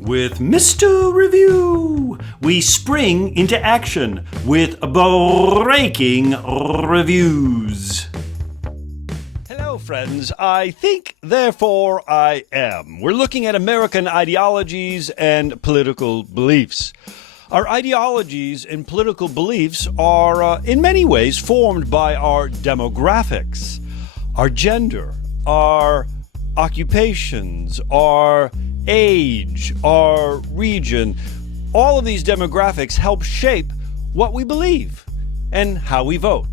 With Mr. Review, we spring into action with breaking reviews. Hello, friends. I think, therefore I am. We're looking at American ideologies and political beliefs. Our ideologies and political beliefs are, in many ways, formed by our demographics, our gender, our occupations, our age, our region. All of these demographics help shape what we believe and how we vote.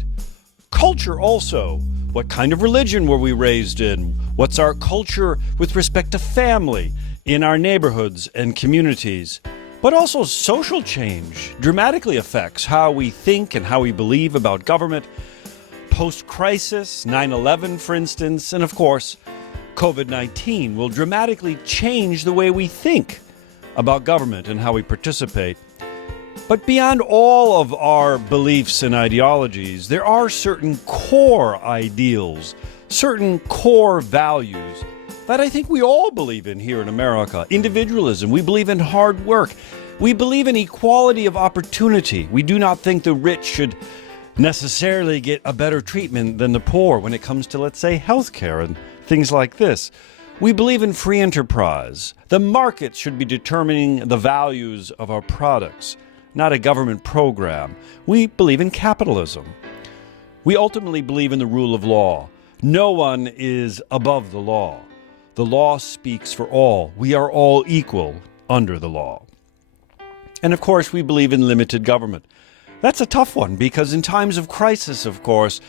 Culture also. What kind of religion were we raised in? What's our culture with respect to family in our neighborhoods and communities? But also social change dramatically affects how we think and how we believe about government. Post-crisis, 9/11, for instance, and of course, COVID-19 will dramatically change the way we think about government and how we participate. But beyond all of our beliefs and ideologies, there are certain core ideals, certain core values that I think we all believe in here in America. Individualism, we believe in hard work. We believe in equality of opportunity. We do not think the rich should necessarily get a better treatment than the poor when it comes to, let's say, healthcare and things like this. We believe in free enterprise. The market should be determining the values of our products, not a government program. We believe in capitalism. We ultimately believe in the rule of law. No one is above the law. The law speaks for all. We are all equal under the law. And of course, we believe in limited government. That's a tough one because in times of crisis, of course,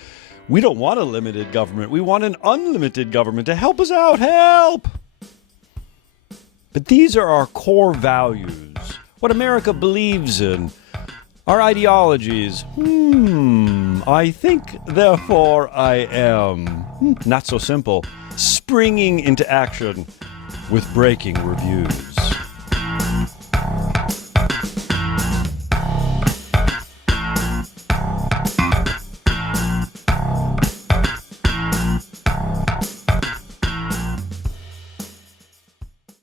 we don't want a limited government. We want an unlimited government to help us out. Help! But these are our core values, what America believes in, our ideologies. I think, therefore I am. Not so simple. Springing into action with breaking reviews.